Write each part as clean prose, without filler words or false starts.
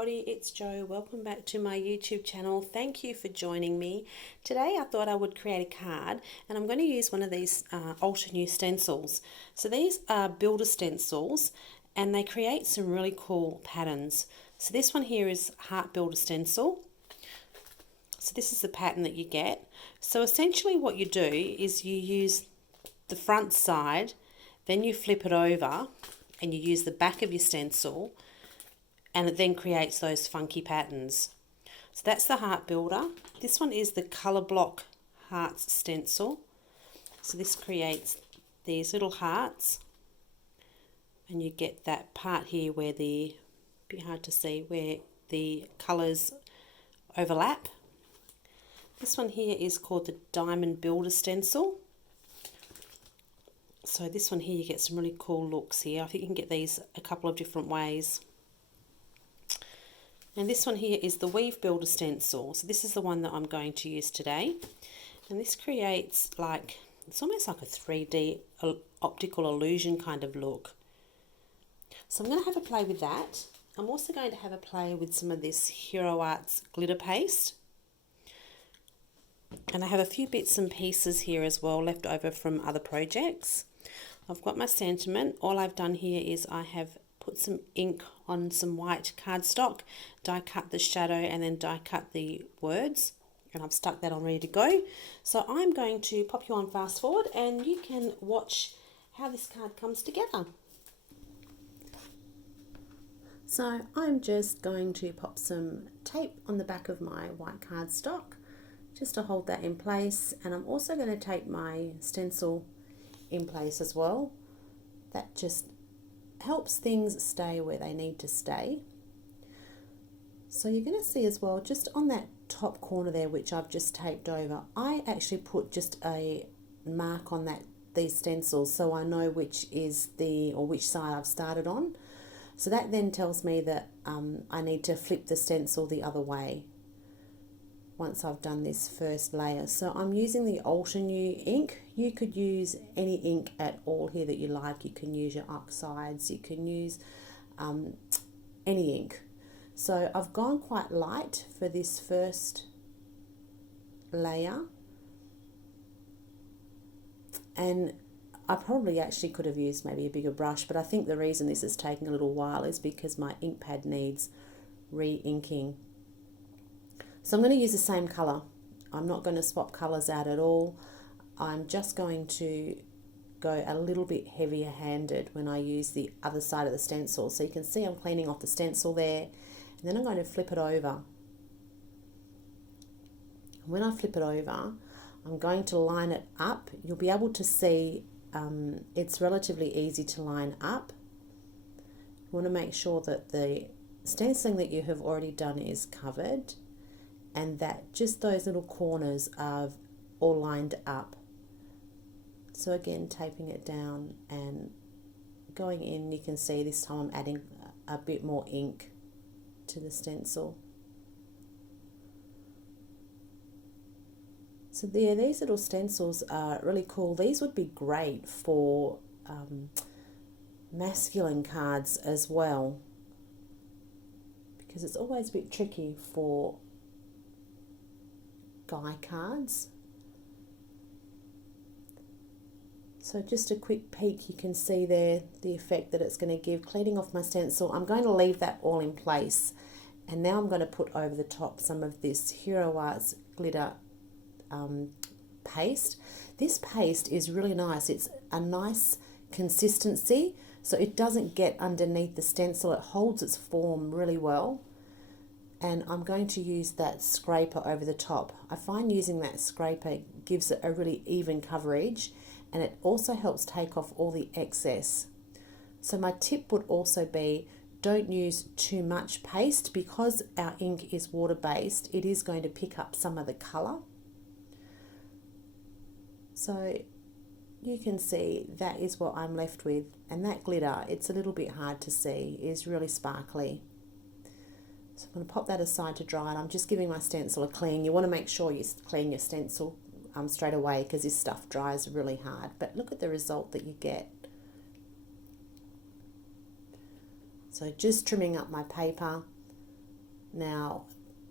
everybody, it's Jo. Welcome back to my YouTube channel. Thank you for joining me. Today I thought I would create a card and I'm going to use one of these Altenew stencils. So these are builder stencils and they create some really cool patterns. So this one here is Heart Builder Stencil. So this is the pattern that you get. So essentially what you do is you use the front side, then you flip it over and you use the back of your stencil, and it then creates those funky patterns. So that's the Heart Builder. This one is the Colour Block Hearts Stencil. So this creates these little hearts, and you get that part here where the, a bit hard to see, where the colours overlap. This one here is called the Diamond Builder Stencil. So this one here, you get some really cool looks here. I think you can get these a couple of different ways. And this one here is the Weave Builder Stencil. So this is the one that I'm going to use today. And this creates like, it's almost like a 3D optical illusion kind of look. So I'm going to have a play with that. I'm also going to have a play with some of this Hero Arts glitter paste. And I have a few bits and pieces here as well left over from other projects. I've got my sentiment. All I've done here is I have put some ink on some white cardstock, die cut the shadow and then die cut the words, and I've stuck that on ready to go. So I'm going to pop you on fast forward and you can watch how this card comes together. So I'm just going to pop some tape on the back of my white cardstock just to hold that in place, and I'm also going to tape my stencil in place as well. That just helps things stay where they need to stay. So you're going to see as well, just on that top corner there, which I've just taped over, I actually put just a mark on these stencils so I know which is which side I've started on. So that then tells me that I need to flip the stencil the other way once I've done this first layer. So I'm using the Altenew ink. You could use any ink at all here that you like. You can use your oxides, you can use any ink. So I've gone quite light for this first layer, and I probably actually could have used maybe a bigger brush, but I think the reason this is taking a little while is because my ink pad needs re-inking. So I'm going to use the same colour. I'm not going to swap colours out at all. I'm just going to go a little bit heavier handed when I use the other side of the stencil. So you can see I'm cleaning off the stencil there, and then I'm going to flip it over. When I flip it over, I'm going to line it up. You'll be able to see it's relatively easy to line up. You want to make sure that the stenciling that you have already done is covered, and that just those little corners are all lined up. So again, taping it down and going in, you can see this time I'm adding a bit more ink to the stencil. So yeah, these little stencils are really cool. These would be great for masculine cards as well, because it's always a bit tricky for guy cards. So just a quick peek, you can see there the effect that it's going to give. Cleaning off my stencil, I'm going to leave that all in place, and now I'm going to put over the top some of this Hero Arts glitter paste. This paste is really nice. It's a nice consistency, so it doesn't get underneath the stencil. It holds its form really well. And I'm going to use that scraper over the top. I find using that scraper gives it a really even coverage, and it also helps take off all the excess. So my tip would also be, don't use too much paste, because our ink is water-based. It is going to pick up some of the colour. So you can see that is what I'm left with, and that glitter, it's a little bit hard to see, is really sparkly. So I'm going to pop that aside to dry, and I'm just giving my stencil a clean. You want to make sure you clean your stencil straight away, because this stuff dries really hard. But look at the result that you get. So just trimming up my paper, Now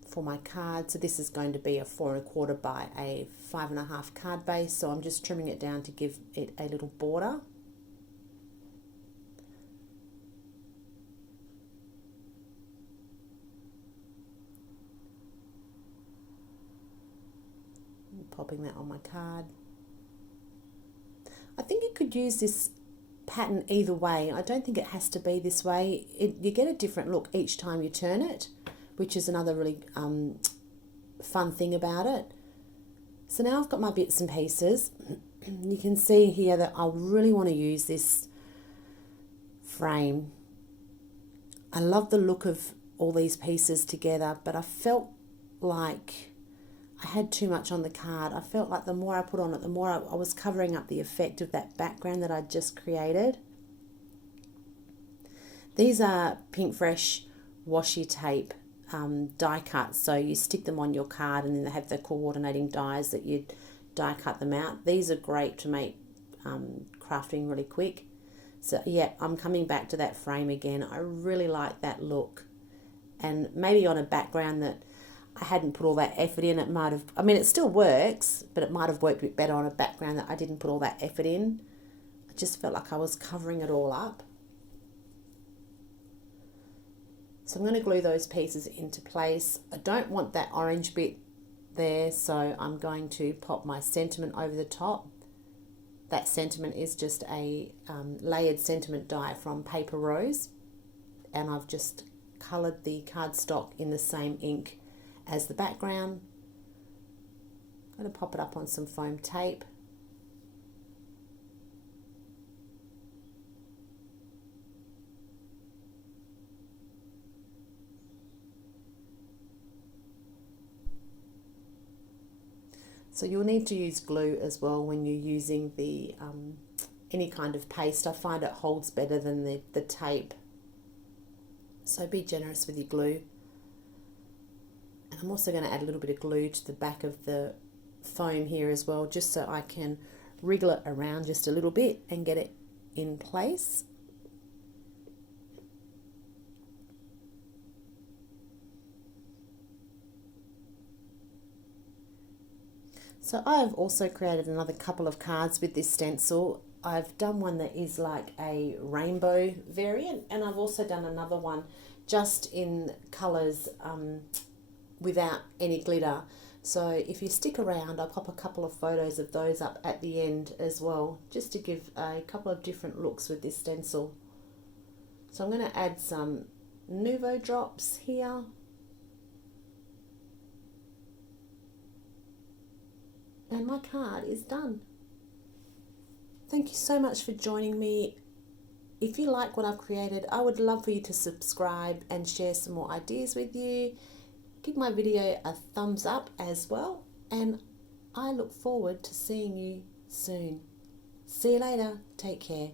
for my card, so this is going to be a 4 1/4 by a 5 1/2 card base, so I'm just trimming it down to give it a little border. Popping that on my card. I think you could use this pattern either way. I don't think it has to be this way. You get a different look each time you turn it, which is another really fun thing about it. So now I've got my bits and pieces. You can see here that I really want to use this frame. I love the look of all these pieces together, but I felt like I had too much on the card. I felt like the more I put on it, the more I was covering up the effect of that background that I'd just created. These are Pink Fresh washi tape die cuts, so you stick them on your card and then they have the coordinating dies that you die cut them out. These are great to make crafting really quick. So yeah, I'm coming back to that frame again. I really like that look, and maybe on a background that I hadn't put all that effort in, it might have, I mean, it still works, but it might have worked a bit better on a background that I didn't put all that effort in. I just felt like I was covering it all up. So I'm going to glue those pieces into place. I don't want that orange bit there, so I'm going to pop my sentiment over the top. That sentiment is just a layered sentiment die from Paper Rose, and I've just coloured the cardstock in the same ink as the background. I'm going to pop it up on some foam tape. So you'll need to use glue as well when you're using the any kind of paste. I find it holds better than the tape. So be generous with your glue. And I'm also going to add a little bit of glue to the back of the foam here as well, just so I can wriggle it around just a little bit and get it in place. So I have also created another couple of cards with this stencil. I've done one that is like a rainbow variant, and I've also done another one just in colours without any glitter. So if you stick around, I'll pop a couple of photos of those up at the end as well, just to give a couple of different looks with this stencil. So I'm going to add some Nouveau drops here. And my card is done. Thank you so much for joining me. If you like what I've created, I would love for you to subscribe and share some more ideas with you. Give my video a thumbs up as well, and I look forward to seeing you soon. See you later. Take care.